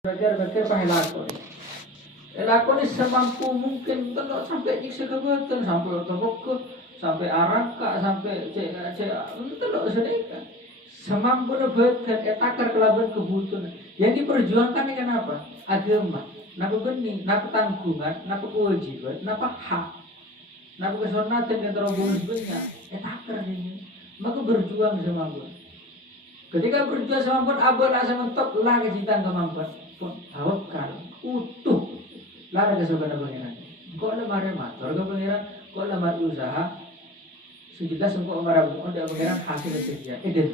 Belajar lakon. Lakon semampu mungkin kalau sampai jikse kebetulan sampai otoboko, sampai araka, sampai cek telok sedeka. Semampu betul etakar kelaban kebutuhan. Yang diperjuangkan ini kenapa? Agama, napa benih, napa tanggungan, napa kewajiban, napa hak, napa kesunatan yang terhubung sebenarnya. Etakar ini, maka berjuang semampu. Ketika berjuang semampu, abad asa mentok lah kecintaan kemampuan. Tawakal utuh lara kesokan pangeran. Kok lemah remator ke pangeran, kok lemah usaha sejelas engkau marah ada pangeran hasil kerja. Dia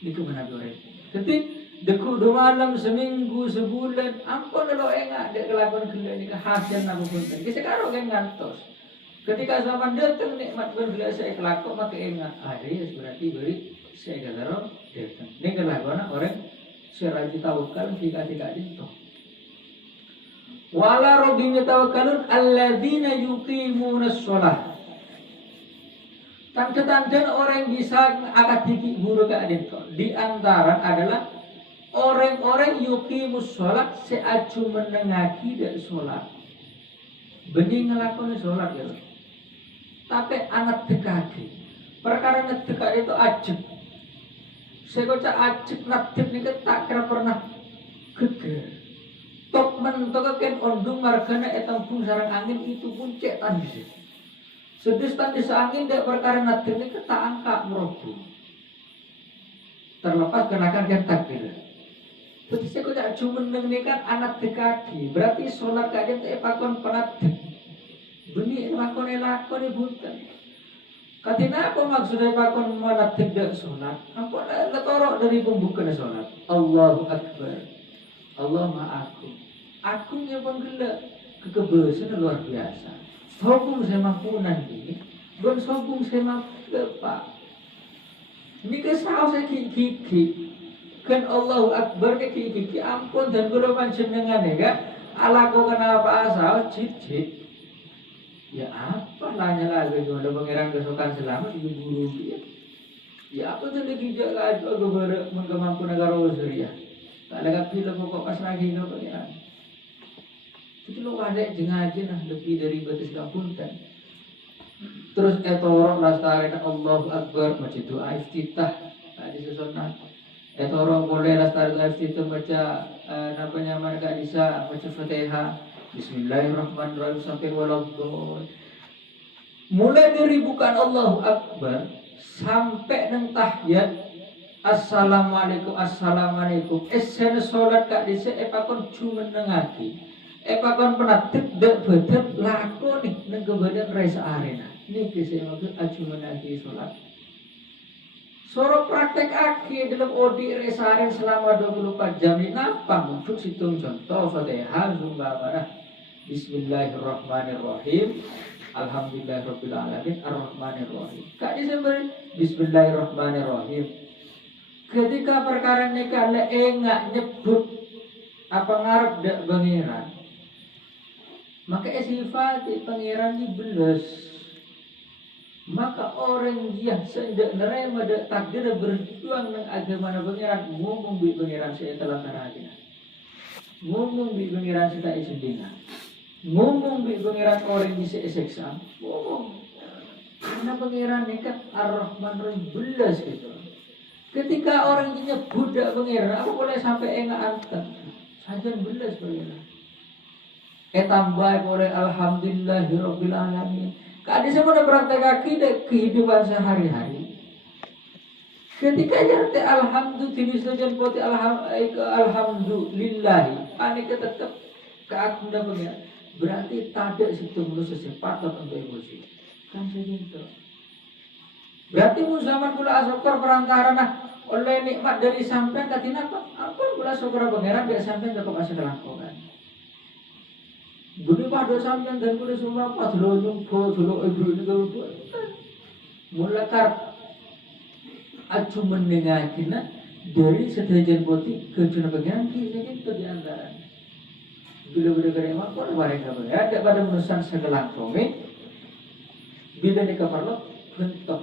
itu mana boleh. Jadi deku dua malam seminggu sebulan, ampun lo enggak dek kelakuan gila ini hasil nabu pun. Kita karo kan ngantos. Ketika zaman datang nikmat bergila saya kelakon maka enggak hari berarti beri saya kata datang. Ini kelakuan orang seraju tawakal tiga itu. Wala rabbina tawakkalun alladzina yuqimuna shalah. Tanda-tanda orang bisa akad diki huru ke adito. Di antara adalah orang-orang yuqimus shalah seaju menengaki dari sholat. Bening ngelakoni sholat ya. Tapi anak dekaki. Perkara ngedekak itu ajib. Saya kocak ajib natib ni tak kira pernah geger. Tok mentokakan ondung margana etampung sarang angin itu pun cek tandis. Sedis tandis angin dek perkara natib ni tak angka meroboh. Terlepas kenakan kan takdir. Jadi saya kocak cuma mendengarkan anak dekaki. Berarti sholat kajian tak pakon penatib. Benih lakon bukan. Katina apa maksudnya pakon mana tidak sholat? Apa letorok dari pembukaan sholat? Allahu Akbar. Allah ma'akum. Akumnya penggelak kekebesan luar biasa. Sobung saya mampu nanti. Bukan sobung saya mampu lepak. Ini kesal saya kiki. Kan Allahu Akbar ke kiki. Ampun dan kalau panjenengan ya kan. Ala kau kenapa asal cicit. Ya apa nanya lagi cuma ada pangeran kesukaan selamat di buru dia. Ya apa tuh lagi jaga aja mengemampu negara Australia. Tak ada kapil pokok pas lagi ke pangeran. Itu lo ada jengaji nah lebih dari batas kampuntan. Terus etorok lastari Allahu Akbar macam doa iftitah di susunan. Etorok boleh lastari doa iftitah baca namanya mereka bisa baca Fatihah. Bismillahirrahmanirrahim sampai walaupun mulai dari bukan Allahu Akbar sampai nang tahiyat Assalamualaikum Assalamualaikum esen sholat kak dise epakon cuma nengaki epakon penatip dek bedet lakoni neng kebadan resa arena ini kisah maksud cuma nengaki sholat. Soro praktek akhir dalam odi resaren selama 24 jam ini apa untuk situng contoh Fatihah Zumbabara Bismillahirrahmanirrahim Alhamdulillahirrahmanirrahim Ar-Rahmanirrahim Kak disebut Bismillahirrahmanirrahim. Ketika perkara ini kalau enggak nyebut apa ngarep dak pangeran maka sifat pangeran ini belas. Maka orang yang sedang nerima takdir berjuang dengan agama pangeran ngomong bi pangeran saya telah terhadap ngomong bi pangeran saya tak isendingan ngomong bi pangeran orang bisa seksa ngomong karena pangeran ini kan Ar-Rahman belas gitu. Ketika orang nyebut dak pangeran apa boleh sampai enggak anten sajan belas pangeran tambah boleh alhamdulillahirabbil alamin. Kadang saya pada praktek akidah kehidupan sehari-hari. Ketika nyata alhamdulillah poti alhamdulillah, panik tetap ke aku dah pengen. Berarti tak ada situ manusia sepatut untuk emosi. Kan saya gitu. Berarti zaman pula asokor perantara nah oleh nikmat dari sampai katina apa? Apa pula asokor pangeran biar sampai tak masih kelangkongan. Budi pada sampean dan boleh semua apa dulu nyungko dulu ibu ini dulu mulakar acu mendengarkan dari sedajan poti ke jurnal bagian kisah itu di antara bila kerana apa mereka ada pada menusan segelang kome bila mereka perlu bentuk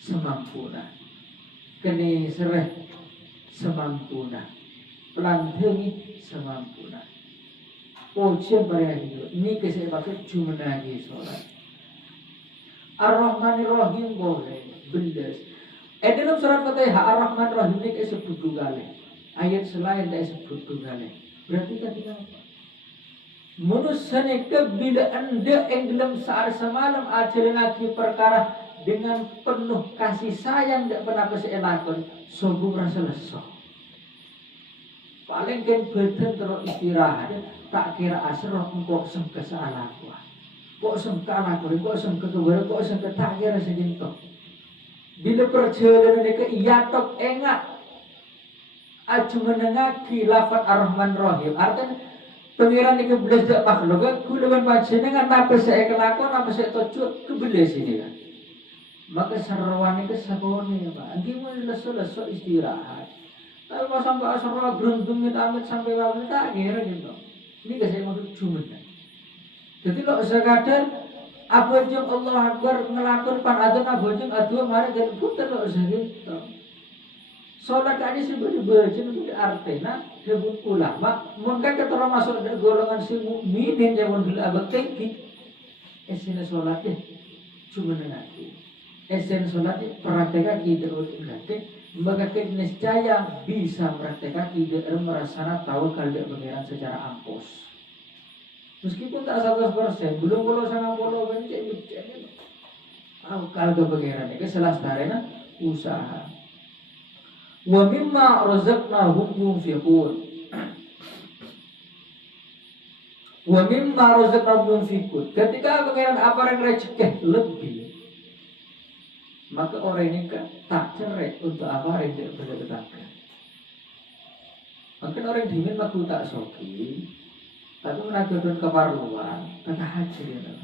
semampuna kini sereh semampuna pelandengi semampuna. Pujian pada hidup ini kesek pakai cuma lagi sholat. Ar-Rahmanir Rahim boleh belas. Dalam surat Fatihah Ar-Rahmanir Rahim ini disebut dua kali. Ayat selain tidak disebut dua kali. Berarti kan apa? Manusia bila anda yang dalam sehari semalam ajaran lagi perkara dengan penuh kasih sayang tidak pernah bisa elakon. Sobu rasa lesok. Paling kan badan terus istirahat. Tak kira asroh kok sengke salah kuah. Kok sengke anak kok sengke kebar, kok sengke tak kira sejentok. Bila perjalanan ke iatok engak. Aju menengaki lafaz Ar-Rahman Rahim. Artinya pengiran ini kebelas tak makhluk. Kulaban panjenengan apa saya kelakon, apa saya tujuh kebelas ini kan. Maka seruan ini kesabone Pak. Gimana leso istirahat. Tapi pas sampai asroh beruntung amit sampai waktu tak kira gitu. Ini saya maksud cuma. Jadi kalau sekadar abojong Allah Akbar ngelakon pan adon abojong adua mari dan putar lo segitu. Sholat ini sebenarnya bejeng itu artinya sebut ulama. Mungkin kita masuk dari golongan si mukminin yang menggila abad tinggi. Esen sholatnya cuma nanti. Esen sholatnya praktekkan ide nanti. Maka niscaya bisa praktekkan ide merasana tahu kalau dia pengiran secara ampus. Meskipun tak 100%, belum kalau sangat polo bencet. Kalau ke pengiran itu selastarena usaha. Wa mimma razaqnahum yunfiqun. Wa mimma razaqnahum yunfiqun. Ketika pengiran apa yang rezeki lebih, maka orang ini tak cerai untuk apa yang tidak bertetangga. Mungkin orang dingin maku tak soki, tapi menakutkan keperluan, tak hajar ya.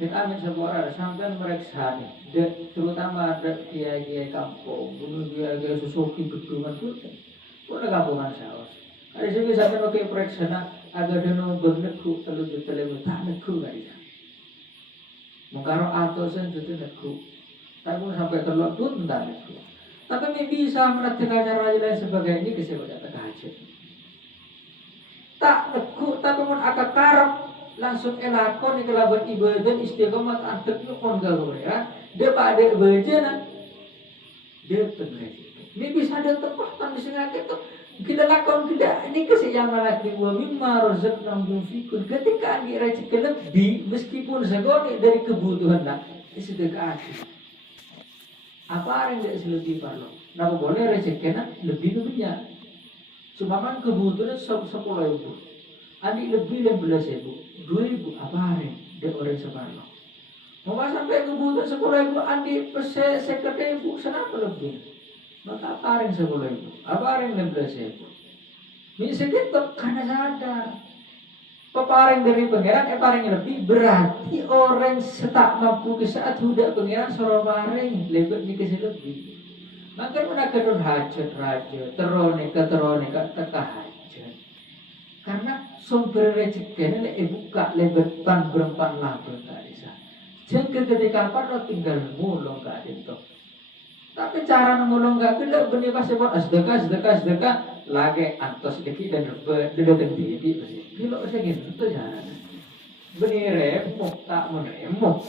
Kita ambil sebuah orang sampai mereka terutama ada kiai kampung, bunuh kiai susuki gedungan tu, pun kampungan saus. Ada sini sampai pakai pereksana agar dia nombor nekuk terlalu terlalu tak nekuk aja. Mengkaro atau sen jadi nekuk, tapi sampai terlalu pun tak nekuk. Tapi bisa menetapkan cara lain sebagai ini kesempatan tak hajar. Tak nekuk tapi pun agak karep. Langsung elakon di kelaban ibadah istiqomah antek nyukon gawe ya. Dia pada bejana. Dia terjadi. Ini bisa ada tempatan di sini itu. Kita lakon kita ini kesayangan lagi wa mimma razaqnahum yunfiqun. Ketika dia rezeki lebih meskipun segoni dari kebutuhan nak sedekah. Apa yang tidak selebih parlo? Nah boleh rezeki nak lebih banyak. Cuma kan kebutuhan 10.000. Adik lebih dari 11.000, 2.000 apa hari dia orang sebarang. Mau sampai kebutuhan 10.000 adik pese 50.000 kenapa lebih? Maka apa hari 10.000? Apa hari 11.000? Misalnya karena sadar. Peparing dari pangeran, paring lebih berarti orang setak mampu ke saat hudak pangeran suruh paring lebih dikasih lebih. Maka menakutkan hajat raja, teronika teka hajat. Karena sumber rezeki ini buka lebetan berempat label tadi sah. Jengkel ketika apa tinggal mulung gak itu. Tapi cara mulung gak gila benih pas sebut sedekah lagi antos sedikit dan berdekat di kilo segini itu jalan. Benih remuk tak menremuk.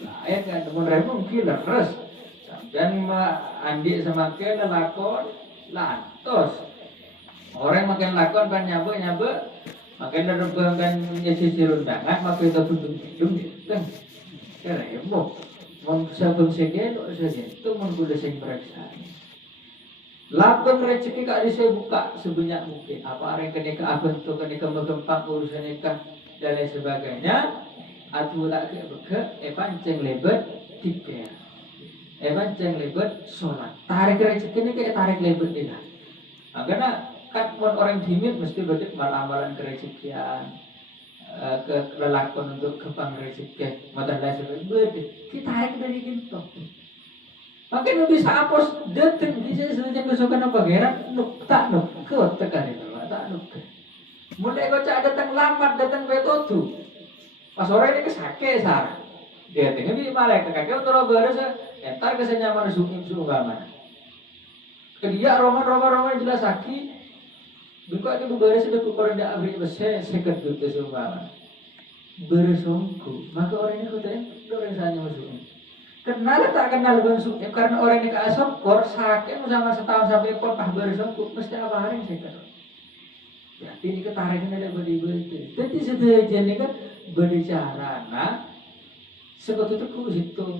Lah ya kan menremuk kilo terus. Dan andi semakin lakon lantos. Orang makin lakon kan nyabuk, makin nerbang kan nyisi rundangan, makin itu hidung kan, keremuk, sabung segelo saja, itu menggunakan sing periksa. Lapang rezeki kak saya buka sebanyak mungkin. Apa orang kena ke abang tu kena ke megempang urusan nikah dan lain sebagainya. Atu tak ke beke, pancing lebat tiga, pancing lebat solat. Tarik rezeki ni kayak tarik lebat ni lah. Karena kan orang dimin mesti berarti amalan kerezekian, kelakon untuk kepang rezeki, mata lain sebagainya. Kita tarik dari itu. Makin bisa apos detik bisa saja kesukaan apa gerak tak kau tekan itu tak mulai kau cak datang lambat datang betotu pas sore ini kesake sar dia tinggal di malah kakek untuk beres entar kesenyaman sukim sugaman Dia roman jelas sakit. Buka ke beres sudah tukar dah abri besar sekat tu semua. Bersungguh, maka orang ini kutanya orang sana masuk. Kenal tak kenal bersungguh, karena orang ini keasap kor sakit sama setahun sampai kor pah bersungguh mesti apa hari sekat. Ya ini ketarik ada beri. Jadi setelah ini kan berbicara, nah sebab itu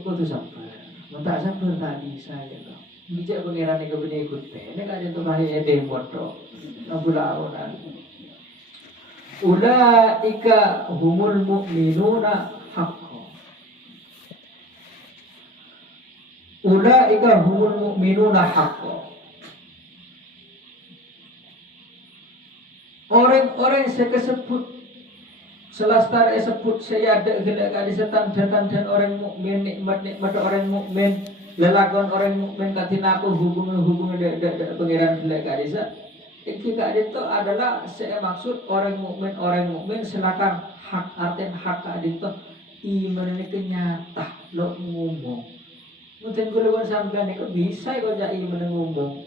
kudu sabar. Mentak sabar tak bisa gitu. Bijak pengiran ini kebenar ikut ini kan itu bahaya demo tu. Nampulah ulaika humul mu'minuna haqqan. Ulaika humul mu'minuna haqqan. Orang-orang yang kesebut selastara sebut saya ada gelak kali setan dan orang mukmin nikmat orang mukmin lelakon orang mukmin katina aku hubungan pengiran gelak kali kita itu adalah saya maksud orang mukmin silakan hak artian hak itu iman ini kenyata lo ngomong mungkin kalau sampai ini bisa kau jadi iman ngomong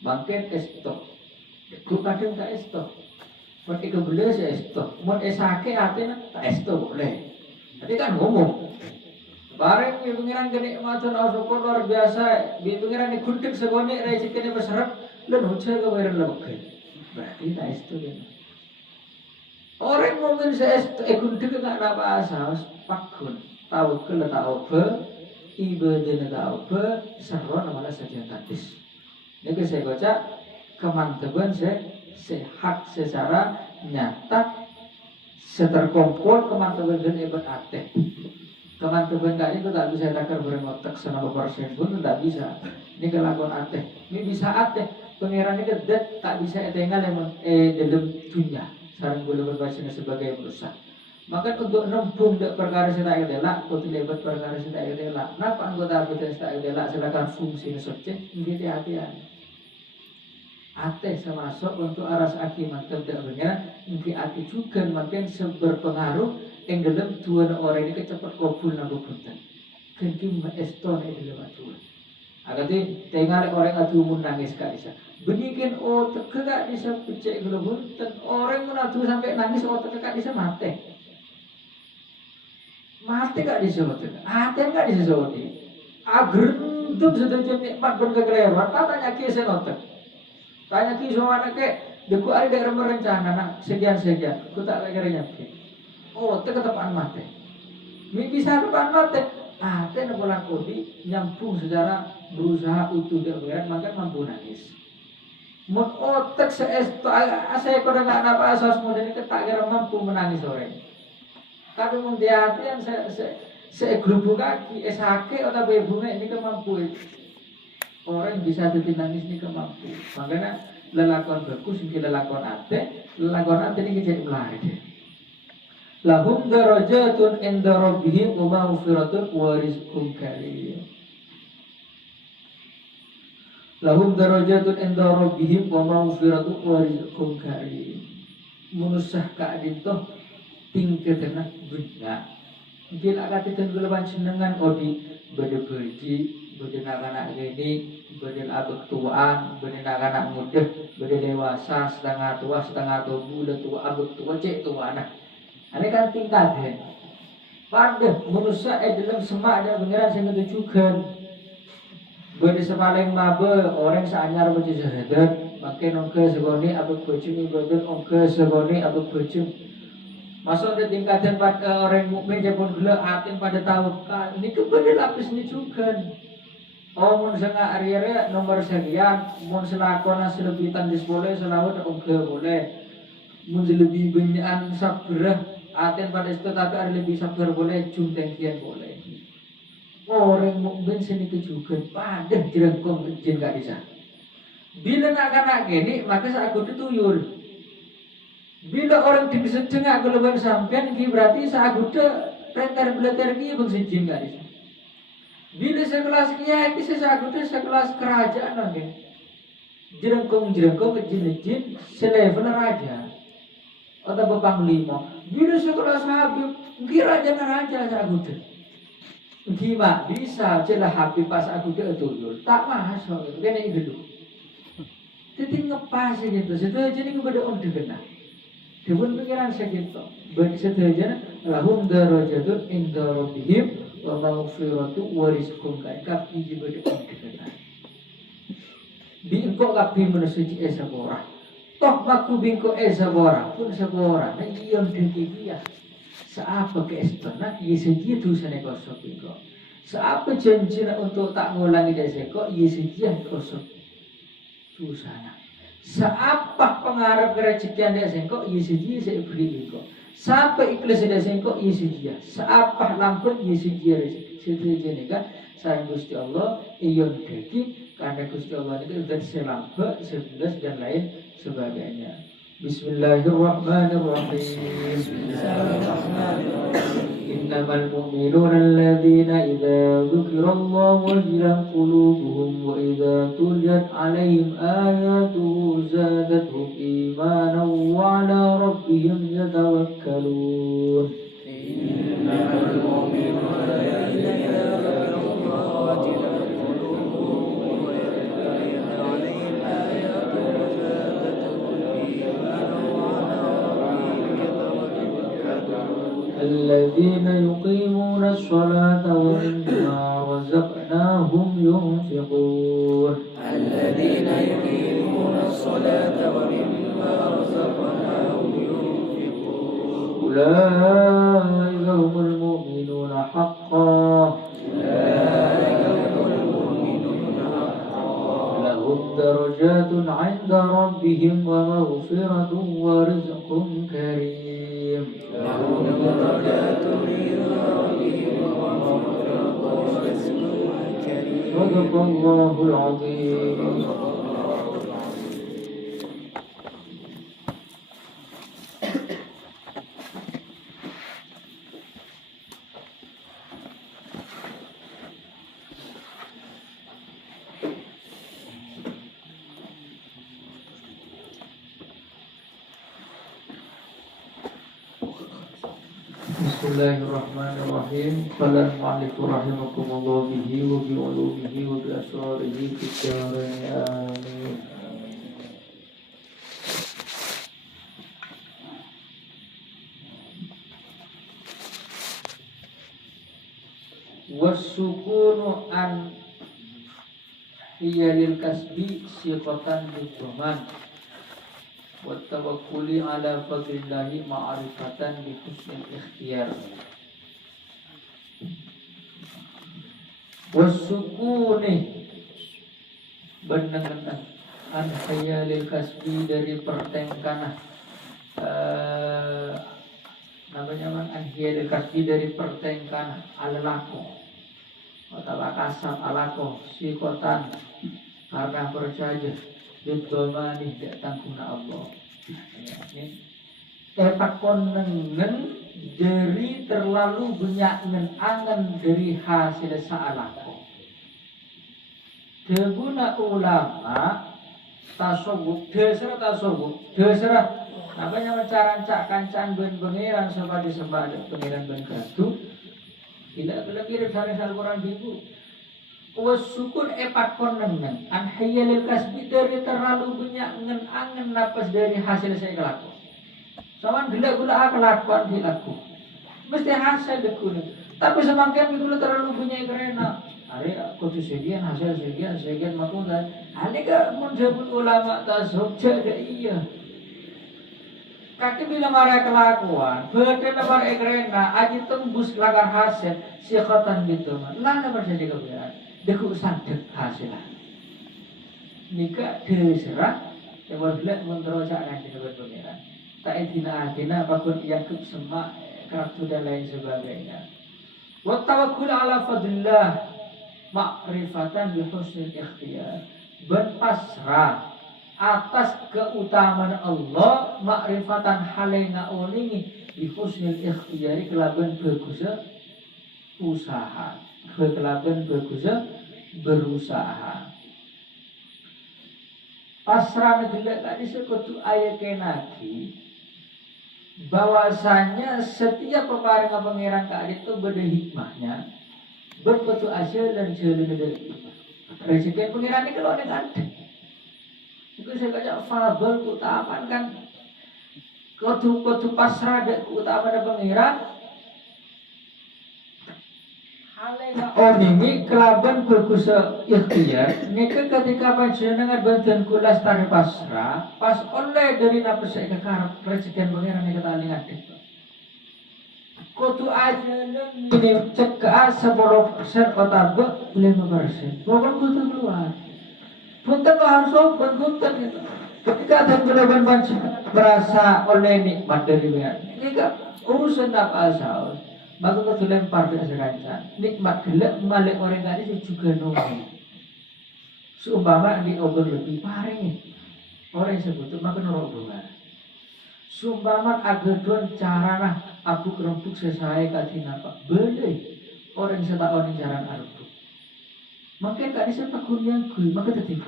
bangkit estok ku kadang tak estok mun ika boleh saya estok mun esake artinya tak estok boleh tapi kan ngomong bareng ni pengiran kenikmatan syukur luar biasa bi pengiran ni kuntik segone rezeki ni besar dan hujan ke bayar lebih berarti tak estok kan orang mukmin saya estok kuntik enggak ada bahasa pakun tahu ke tahu ke ibadah tahu ke seron malah saja hadis ini saya baca kemantapan sehat secara nyata seterkumpul kemantapan dan hebat hati kemantapan kali itu tak bisa takar berengotak senapa persen pun tak bisa ini kelakuan hati ini bisa hati pengiran ini kedet tak bisa tinggal dalam dunia sarang boleh berbaca sebagai merusak maka untuk nempung perkara saya tak elak atau tidak perkara saya tak elak kenapa anggota saya tak elak silakan fungsi subjek ini hati-hati ate termasuk untuk aras aki mantap dan benar mungkin ate juga makin berpengaruh yang dalam dua orang ini cepat kabul nabu punten kenkim eston ini dalam aturan agaknya tengah orang atu nangis kalisa benikin tegak bisa pecek gelembung dan orang menatu sampai nangis tegak bisa mati gak bisa ate gak bisa agrentum sudah nikmat berkekeliruan tanya kisah notek tanya ki soalnya ke, deku ada daerah merencana nak sekian, aku tak lagi nyampe. Oh, ketepaan mati. Mi bisa ketepaan mati. Ten bola kodi nyampung secara berusaha utuh dan berat maka mampu nangis. Mun otak seesto, saya kau dengar apa asas model ini tak kira mampu menangis orang. Tapi mun dia hati yang saya gelubuk kaki, sakit atau bunga ini kemampu. Orang bisa jadi nangis ini kemampu. Makanya lelakon bagus, mungkin lelakon ate ini jadi melari. Lahum darajatun inda rabbihim wa maghfiratun wa rizqun karim. Lahum darajatun inda rabbihim wa maghfiratun wa rizqun karim. Menusah keadaan itu tingkatnya benar. Mungkin agak kita gelapan senengan odi berde-berji beden anak-anak ini, beden abek tuaan, beden anak-anak muda, beden dewasa, setengah tua, muda tua, abek tua, cek tua anak. Ini kan tingkatnya. Pada manusia dalam semak ada pengiran yang ditujukan. Beden sepaling mabe orang seanyar baca syahadat, makin ongke segoni abek bocim ibadah ongke segoni abek bocim. Masuk ada tingkatan pada orang mukmin japon gula atin pada tawakal. Ini kepada lapis ini juga. Oh, mun sanga area nomor sekian, mun selakona selebitan dis boleh, selawat oke boleh. Mun lebih banyakan sabrah, aten pada itu tapi ada lebih sabar boleh, jumtengkian boleh. Orang mukmin sini kejukan, pada jerengkong jin gak bisa. Bila nak gini, maka saat itu tuyul. Bila orang di setengah gelombang sampean, berarti saat itu renter-beleter kia bang jin gak bisa. Bila sekelas kiai itu sekelas kerajaan lagi. Jerengkong jin selevel raja atau panglima. Bila sekelas habib kira raja sagude. Gimana bisa celah habib pas sagude itu tak masuk. Kene itu dulu. Teti ngepas gitu, setelah jadi kepada orang dikenal. Dibun pikiran segitu, bagi setelah lahum darajatun inda rabbihim wa maghfiratu wa rizqun kain kapi kepada orang dikenal. Bingko kapi menusuci esabora, toh maku bingko esabora pun sabora, nah iyon dia. Seapa keestona, yeseji tu sana kosok bingko. Seapa janji untuk tak ngulangi deseko, yeseji kosok. Susana. Seapa pengarap kerejekian dia sengkok, Yesudia saya beri kok. Siapa ikhlas dia sengkok, Yesudia. Seapa lampun Yesudia rezeki. Setuju nih kan? Saya Gusti Allah, iyon deki karena Gusti Allah itu sudah selambat, sebelas dan lain sebagainya. Bismillahirrahmanirrahim. Innamal mu'minuna alladhina idza dzukirallahu wajilat qulubuhum wa idza tuliyat 'alaihim ayatuhu zadatuhum imanan wa 'ala rabbihim yatawakkalun. Innamal mu'minuna alladhina dzukirallahu wajilat qulubuhum wa idza tuliyat 'alaihim ayatuhu zadatuhum imanan wa 'ala rabbihim yatawakkalun. الذين يقيمون الصلاة ومما رزقناهم ينفقون الذين يقيمون الصلاة ومما رزقناهم ينفقون أولئك هم المؤمنون حقا لهم درجات عند ربهم ومغفرة ورزق كريم لهم درجات عند ربهم ومغفرة ورزق كريم صدق الله العظيم. Bismillahirrahmanirrahim. Qala al-mu'allif rahimakumullah bihi wa bi ulumihi wa bi asrarihi fid dharain amin. Wasukunu an hiyalil kasbi siqatan bidhaman wa tawakkuli ala fadlillahi ma'rifatan bi husnil ikhtiyar. Wasukuni benengan an hayalil kasbi dari pertengkana namanya an hayalil kasbi dari pertengkana alalako atau kasab alako sikotan karena percaya Biddomani datang guna Allah. Tepat konengen dari terlalu banyak angen dari hasil sa'alako. Deguna ulama tasawuf, desera tasawuf, desera namanya mencaran-cak kancan ben pengiran sebagai sembah pengiran ben gadu. Tidak lebih dari Al-Quran ibu. Wasukun epat konengan an hayalil kasbi dari terlalu banyak angen napas dari hasil saya kelaku. Sama gula kelakuan dilaku. Mesti hasil dekune. Tapi semakin itu terlalu banyak karena hari kudu sekian hasil sekian makunan. Ani ke menjebut ulama tasawuf jadi iya. Kaki bila marah kelakuan, berarti lebar ekrena aji tembus lagar hasil siqatan gitu. Lana bersaja kebenaran. Deku sadek hasilah. Nika deserah Ewan belak menterosakan di depan pengiran. Tak idina apapun yakub semak kartu dan lain sebagainya. Wa tawakkul ala fadlillah ma'rifatan bi husnil ikhtiyar. Berpasrah atas keutamaan Allah ma'rifatan halenga olingi bi husnil ikhtiyari kelaban bagus usaha. Kelaban bagus berusaha. Pasrah negelak tadi sekutu ayat kenaki bahwasanya setiap peparingan pangeran kali itu beda hikmahnya berpetu hasil dan jalan dari hikmah. Rezeki pangeran ini kalau ada Iku saya kaca fabel keutamaan kan kudu pasrah dek keutamaan pengiran. Halenga ini kelaban berkusa ikhtiar. Nika ketika panjenengan bantuan kulas tari pasrah, pas oleh dari nafsu saya kekarap presiden pengiran nika tali ngadek. Kudu aja ini cekah 10% otak 5%. Bukan kudu keluar. Punten harus open punten itu. Ketika ada kelaban panjenengan merasa oleh nikmat dari wian. Nika urusan apa asal. Maka kau lempar ke sekancan. Nikmat gelap malik orang tadi juga nunggu. Seumpama di obat lebih paring. Orang sebut maka norok bunga. Seumpama agedon carana aku kerempuk sesai kati napa. Beli orang setak orang jaran arbu. Maka kadi setak kunyang kui maka tertipu.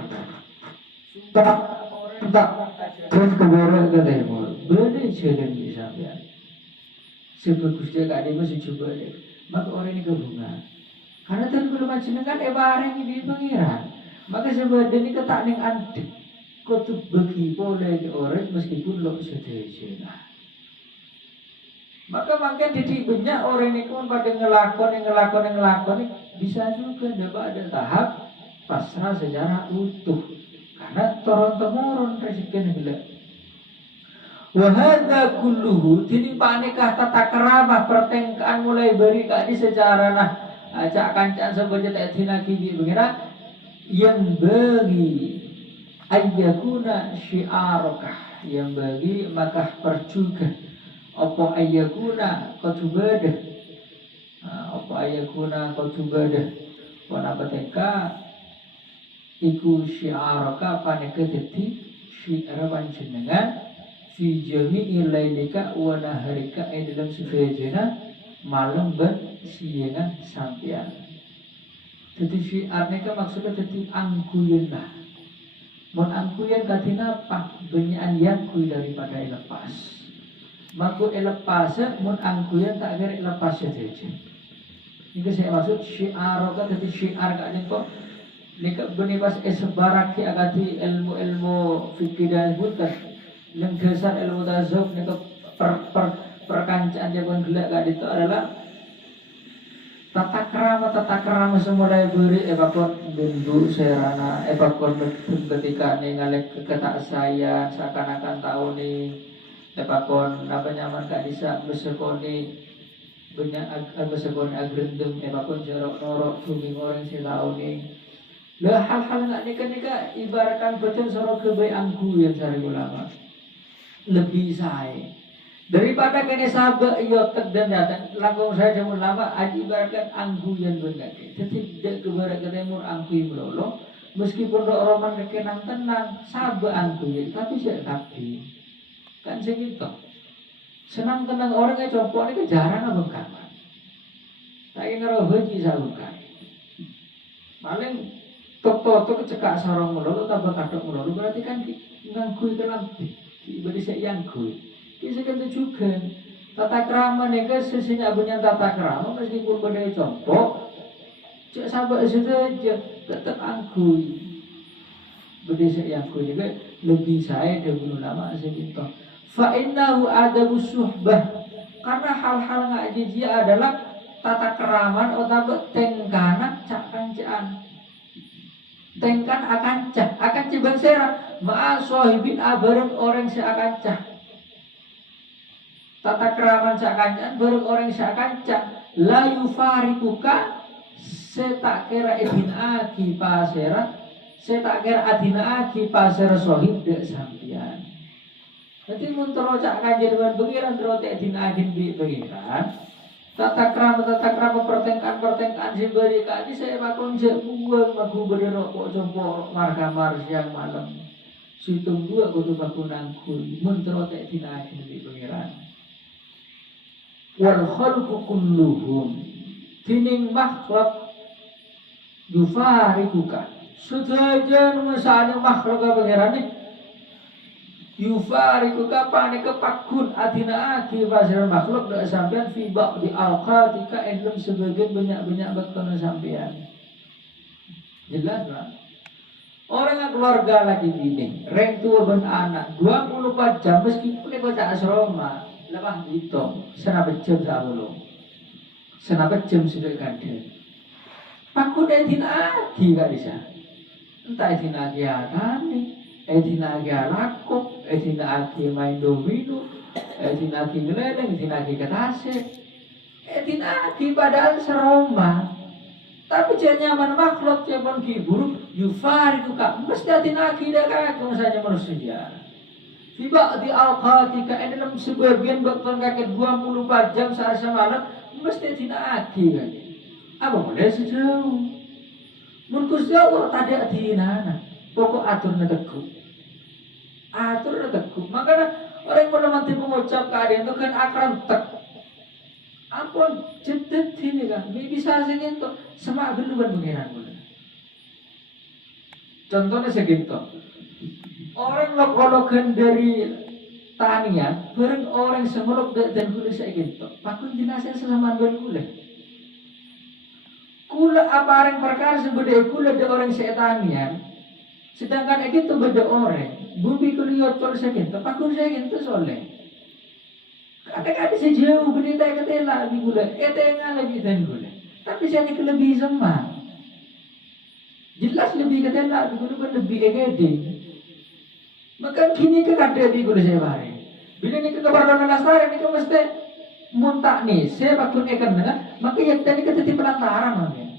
Tak orang tak pun keborong ke timur. Beli jalan bisa biar. Sebagus dia gak ada masih coba deh. Maka orang ini kebunga. Karena tadi belum jenengan bareng di pengiran. Maka sebab ini ketak ning antik. Kau tuh bagi boleh ke orang meskipun lo sedih. Maka makin didik banyak orang ini pun pada ngelakon bisa juga dapat ada tahap pasrah secara utuh. Karena turun-temurun rezeki gila. Wahada kulluhu tinimpane kah tata keramah pertengkaan mulai beri kadi secara cak kancaan sebagai tak tinaki di pengira yang bagi ayyakuna syiarokah yang bagi maka percuka apa ayyakuna kotubadah apa ayyakuna kotubadah wana petengka iku syiarokah paneka teti syiara panjenengan fi jami'i lailika wa naharika dalam sefajana malam dan siang sampean. Jadi syiarnya kan maksudnya jadi angkuyen lah. Mun angkuyen katina apa? Benyakan yangkuy daripada lepas. Maku lepas mun angkuyen tak kira lepas saja. Ini saya maksud syiar kan jadi syiar kan kok. Nika benibas sebaraki agati ilmu fikih dan bukan. Yang dasar ilmu tasawuf ni perkancaan jagoan gelak gak itu adalah tata kerama semulai beri epakon bindu serana epakon ketika ni ngalek keketak saya seakan-akan tahu ni epakon apa nyaman gak bisa bersekoni banyak bersekoni agrendem epakon jorok norok suming orang si tahu ni lah hal-hal gak nikah ibaratkan betul sorok kebaik angku yang cari ulama lebih saya daripada kene sahabat yotek dan datang langkung saya jamu lama aji ibaratkan anggu yang bergake tidak kebarat ketemur anggu melolo meskipun dok roman kekenang tenang sahabat anggu ya tapi saya tapi kan segitu senang tenang orangnya compok ini jarang abang kaman tak ingin roh haji sabukan paling tok cekak sarong melolo tambah kadok melolo berarti kan nganggu itu lebih ibadah saya yang kui, kisah kan juga tata krama nih kan sesinya punya tata krama meskipun benda contoh, cek sahabat saja tetap angkui, benda saya yang kui juga lebih saya dahulu lama segitu. Fa'innahu adabu suhbah karena hal-hal nggak jijik adalah tata keraman atau tengkanan cak kancaan. Tengkan akan cibang serah ma'asohibin abareng orang seakan cah tata keraman seakan cah bareng orang seakan cah la yufarikuka setak kira idina aki pasera setak kira adina aki pasera sohib dek sampian jadi muntero cak kanjir dengan pengiran terote idina akin bi pengiran tata krama pertengkaan simbari kali saya bakon buang maku berdero kok jompo markamar siang malam situng dua kudu baku nangkul mentero tak tina di pengiran wal khalqu kulluhum tining makhluk yufarikuka sejajan masane makhluk pengiran ni yufariku kapane kepakun adina aki pasir makhluk dak sampean fi ba'di alqatika dalam sebagian banyak-banyak baktono sampean jelas lah Orang yang keluarga lagi gini, reng tua ben anak 24 jam meskipun dia kocak asrama, lepas itu, senapa jam sabulu, senapa jam sudah kadang. Aku dah dinagi gak bisa, entah dinagi arani, dinagi lakuk, dinagi main domino, dinagi ngeledeng, dinagi ketase, dinagi padahal seroma. Tapi dia nyaman makhluk dia pun hibur, yufar itu kak mesti hati naki dah kak misalnya manusia. Tiba di al-qatika dalam sebagian waktu kakek 24 jam sehari semalam mesti hati naki kan. Apa boleh sejauh? Mungkus jauh tadi hati nana. Pokok aturnya teguh. Aturnya teguh. Makanya orang yang mati mengucap keadaan itu kan akram tek. Ampun jedet ini kan, ini bisa segitu, semak beluan pengiran boleh. Contohnya segitu, orang lokologan dari tanian, bareng orang semuluk dan gula segitu, pakun jenazah sesama gula. Gula apa orang perkara sebeda gula ada orang setanian, sedangkan itu beda orang, bumi kuliah tol segitu, pakun segitu soleh. Kadang-kadang sejauh berita ketela lebih gula, yang lebih dan gula. Tapi saya ini lebih semak. Jelas lebih ketela lebih gula lebih egede. Maka kini ke kada di gula saya bareng. Bila ni ke kebarang nasar ni ke mesti muntah ni. Saya bakun ikan dengan maka yang tadi kita di pelantaran mungkin.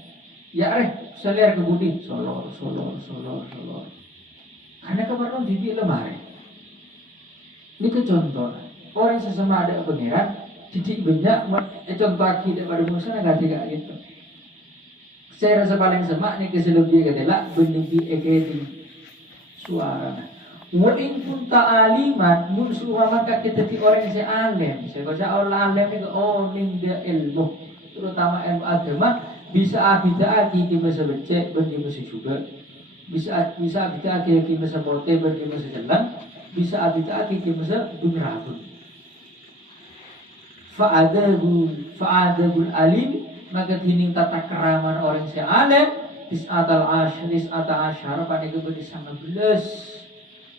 Ya seler ke budi solor. Karena kebarang bibi lemari. Ini ke contoh. Orang sesama ada pengiran, didik banyak, contoh kaki daripada musuh nggak tidak gitu. Saya rasa paling semak nih keselebih ketela, berlebih egedi suara. Wain pun ta'alimat, mun suara maka kita ti orang yang alim. Saya baca orang alim itu dia ilmu, terutama ilmu agama. Bisa abida aki masa becek, berdi masa juga. Bisa abida aki masa mote, berdi masa jalan. Bisa abida aki masa bunrabun. Fa'adabul alim maka tining tata keraman orang si alim tis'atal asyar pada kepada sama belas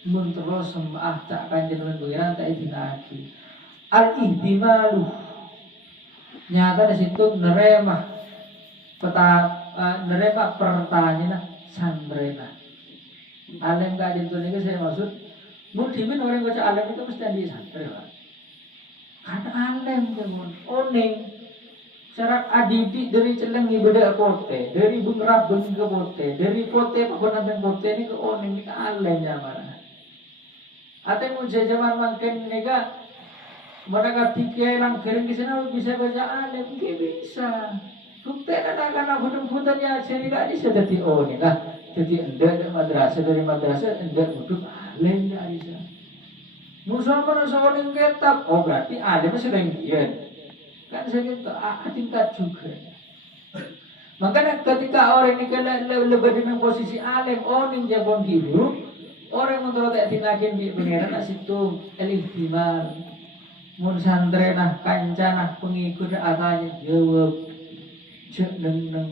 mun terus sembah tak kanjenengan pengiran tak idinaki al-ihtimalu nyata di situ nerema pertanyaan sandrena alim gak itu nih saya maksud mun dimin orang baca alim itu mesti di santri lah. Karena alim teman, oning, syarat adidik dari celeng ibadah pote, dari bungrab ke pote, dari pote pakonan pote ini ke oning ini alim zaman. Atau mau zaman makin nega, mereka tiga lang kering di sana bisa baca alim, nggak bisa. Bukti anak-anak hudung-hudung ya cerita di sana jadi oning lah, jadi dari madrasah enggak butuh alim ya di sana. Musa orang kitab, oh berarti alim sudah ingin. Kan saya kata tingkat juga. Makanya ketika orang ini lebih dengan posisi alim, orang yang jabon hidup, orang menurut tak tinakin di pengiran situ elihtimal, mun sandrenah kancanah pengikut atanya jawab, cek neng,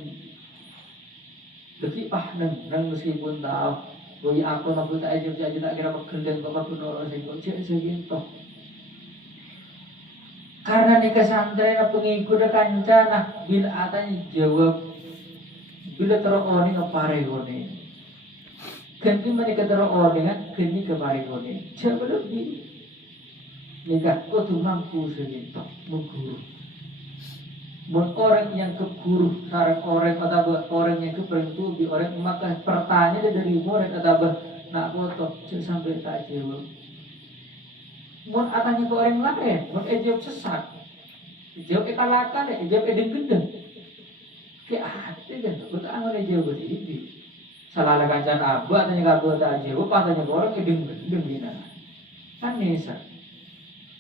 dekipah neng meskipun tahu. Boy aku nak buat aja tak kira pekerjaan bapak pun orang saya kerja segitu. Karena nikah santri pengikut kancana bila atanya jawab bila terorang ngepare gone. Ganti menikah terorang kan kini kepare gone. Coba lebih nikah tu mampu segitu mengguru. Orang yang keguru, sarang orang atau orang yang keperentu di orang maka pertanyaan dari murid atau nak foto sampai tak jawab. Mun atanya ke orang lain, mun jawab sesat, jawab kalakan, jawab gendeng. Kayak hati kan, betul angin jawab ini. Salah kancaan abu, atanya kabu tak jawab, atanya ke orang gendeng gina. Kan nisa.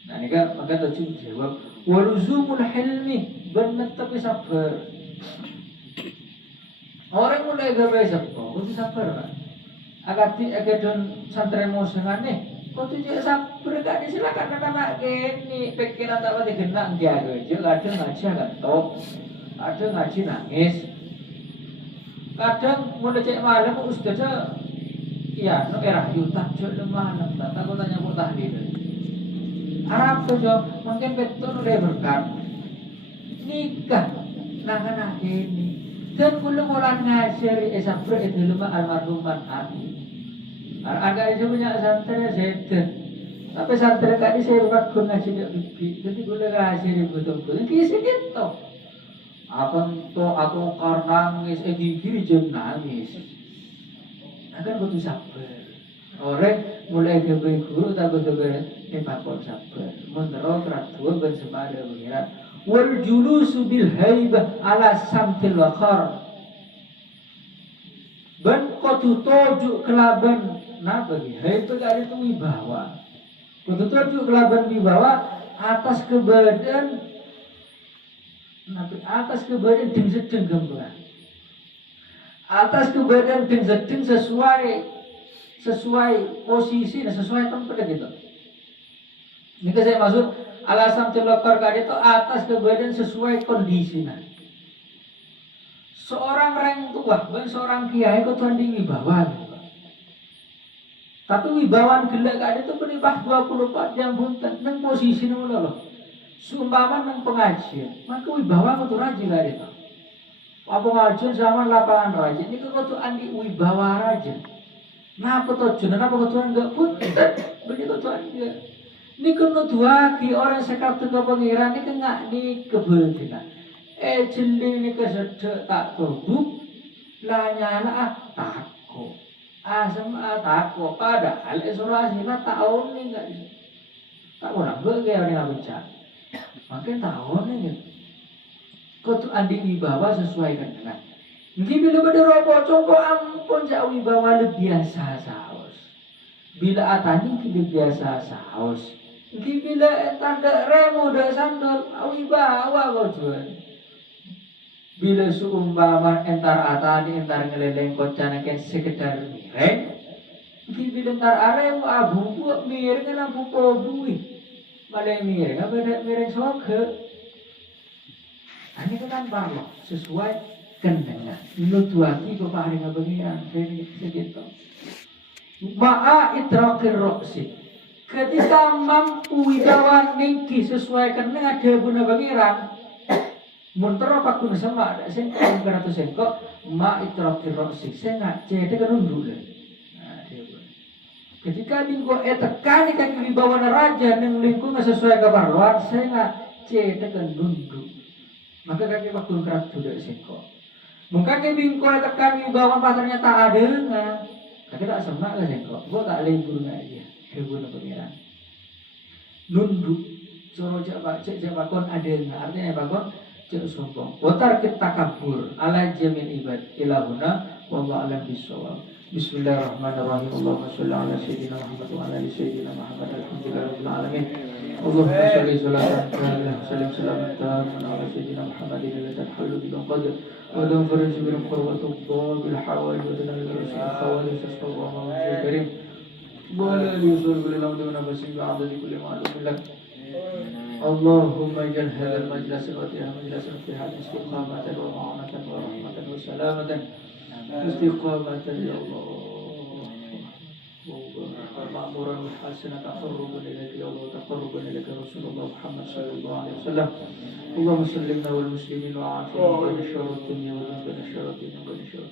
Nah ini kan maka tujuh jawab. Waluzumul hilmi benar tapi sabar. Orang mulai gawe sabar, mesti sabar kan. Agati agedon santri mosengane, kok tuh sabar gak disilakan anak gini, pikiran tak pati genak dia aja, kadang ngaji agak top, kadang ngaji nangis, kadang mulai cek malam ustazah iya no era yutak jo lemah nang tak tanya buat tahlil Arab tuh jo mungkin betul udah berkat nikah nangan ini dan kulo orang ngasih esapre itu lemah almarhuman abi agak itu punya santri saya tapi santri tadi saya buat guna tidak bibi jadi kulo ngasih betul-betul kisi gitu apa tuh aku nangis gigi jem nangis akan butuh sabar orang mulai kebetulan guru tak betul-betul pakon sabar menurut teratur dan semada mengira wal julusu bil haibah ala samtil wakar ban kotu toju kelaban nah bagi haibah ada itu wibawa kotu toju kelaban wibawa atas kebadan nabi atas kebadan ding sedeng gambaran atas kebadan ding sedeng sesuai posisi dan sesuai tempat gitu. Ini saya maksud alasan celokor tadi itu atas kebadan sesuai kondisi nah. Seorang orang tua dan seorang kiai itu tanding wibawa gitu. Tapi wibawan gelak tadi itu penibah 24 jam bunten nang posisi nang loh. Seumpama nang pengajian, maka wibawa itu rajin tadi itu. Apa ngajian sama lapangan rajin ini kok andi wibawa rajin. Nah apa tujuan? Kenapa tujuan enggak punten? Begitu tujuan enggak. Ini kena duagi orang sekatu ke pengiran ini kena ni kebetulan. Jeli ni kesedek tak terduk. Lanyana takut. Sama takut. Padahal surasina tahun ni enggak. Tak orang bergaya dengan bicara. Makin tahun ni gitu. Kau tu andi wibawa sesuaikan dengan. Nggih bila pada rokok coba ampun jak wibawa lebih biasa saus. Bila atani lebih biasa saus. Nggih bila tanda remo dak sandal wibawa kau jual. Bila seumpama entar atani entar ngeleleng kocan ken sekedar mireng. Nggih bila entar aremo abu buat mireng kan abu pobui. Malah mireng apa dak mireng soge. Ini kan parlo sesuai kendangnya. Nutuati bapak hari ngabengiran segitu. Ma'a idrakir roksi. Ketika mampu wibawan ningki sesuai kendang ada guna bengiran. Muntara pak guna sama ada sengkok bukan atau sengkok. Ma'a idrakir roksi. Saya nak cete kan undur. Nah dia pun. Ketika minggu tekan ikan wibawan raja neng lingkungan sesuai keperluan. Saya nak cete kan undur. Maka kaki waktu kerak sudah sengkok. Mungkin dia bingkol tekan wibawan pas ternyata ada nggak. Kaki tak semak ke sengkok. Gua tak lebur nggak dia. Kebun pengiran. Nunduk. Soro cek bakon ada nggak. Artinya bakon cek sombong. Watar kita kabur. Ala jamin ibad ilahuna. Wallahu alam bisawab. Bismillahirrahmanirrahim. Allahumma sholli ala sayyidina Muhammad wa ala ali sayyidina Muhammad. Alhamdulillahirabbil alamin. اللهم صل صلاة كاملة وسلم سلاما تاما على سيدنا محمد الذي تحل بالقدر ودم فرج بالقربة الضال بالحوائج وتنال برسول الخوالي تسقى الله وجه الكريم وعلى آله وصحبه بالأمد ونفسه بعدد كل معلوم لك اللهم اجعل هذا المجلس واتها مجلسا في حال استقامة ومعونة ورحمة وسلامة استقامة يا الله مأمورا وحسنا تقربا إليك يا الله تقربا إليك رسول الله محمد صلى الله عليه وسلم اللهم سلمنا والمسلمين وعافنا من شر الدنيا ومن شر الدين ومن شر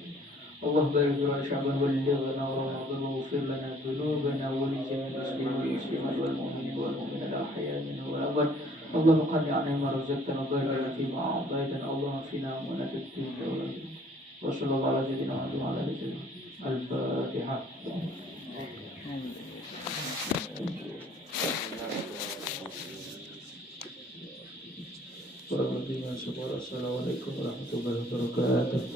الله بارك لنا شعبا ولغنا ورمضان واغفر لنا ذنوبنا ولجميع المسلمين والمسلمات والمؤمنين والمؤمنات الأحياء منه والأموات اللهم قل عنا ما رزقتنا وبارك فيما أعطيتنا اللهم فينا أمانة الدنيا والآخرة وصلى الله على سيدنا محمد وعلى آله وسلم الفاتحة. Assalamualaikum warahmatullahi wabarakatuh.